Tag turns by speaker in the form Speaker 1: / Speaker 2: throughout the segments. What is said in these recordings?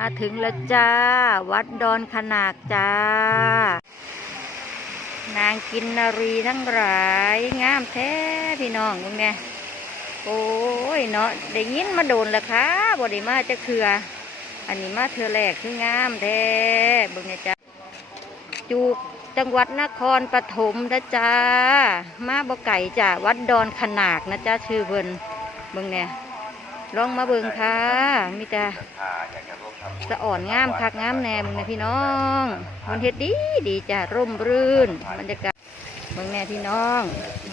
Speaker 1: มาถึงแล้วจ้า วัดดอนขนากจ้า นางกินนารีทั้งหลาย งามแท้พี่น้องตรงเนี้ยโอ้ยเนาะได้ยินมาโดนและค่ะบไดีมาจะเคือ อันนี้มาเธอแรกคืองามแท้เบิ่งเนี่ยจ้าจูกจังหวัดนครปฐมนะจ้า มาบ่ไก่จ้าวัดดอนขนากนะจ้าชื่อเพิ่นเบิ่งเนี่ย ลองมาเบิ่งค่ะมีแต่สะอ่อนงามคักงามแน่มึงแน่พี่น้องมันเฮ็ดดีดีจ้ะร่มรื่นบรรยากาศมึงแน่พี่น้อง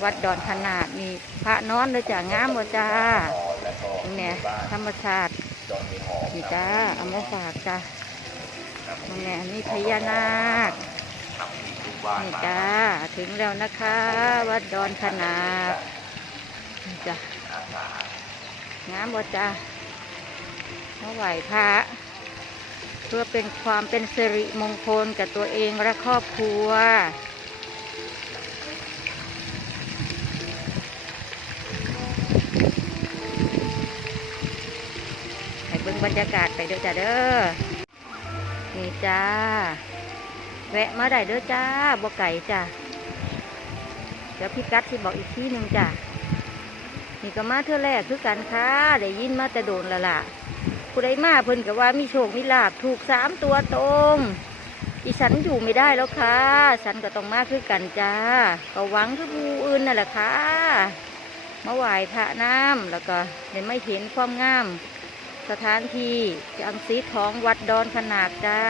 Speaker 1: วัดดอนขนาดมีพระนอนเลยจ้ะงามบ่จ้ามึงแน่ธรรมชาตินี่จ้าเอามาฝากจ้ะมึงแน่มีพญานาคนี่จ้าถึงแล้วนะคะ วัดดอนขนาดนี่จ้ะ งามบ่จ้ามาไหวพระ เพื่อเป็นความเป็นสิริมงคลกับตัวเองและครอบครัวให้เบิ่งบรรยากาศไปเด้อจ้าเด้อ นี่จ้า แวะมาได้เด้อจ้าบ่ไก่จ้าเดี๋ยวพี่กัดที่บอกอีกที่หนึ่งจ้า นี่ก็มาเท่าแรกคือกันค่ะได้ยินมาแต่โดนละล่ะผู้ใดมาเพิ่นก็ว่ามีโชคมีลาบถูกสามตัวตรงอีฉันอยู่ไม่ได้แล้วค่ะ ฉันก็ต้องมาคือกันจ้าก็หวังคือผู้อื่นนั่นแหละค่ะมาไหว้พระน้ำแล้วก็เห็นไม่เห็นความงาม สถานที่จังสีทองวัดดอนขนาดจ้า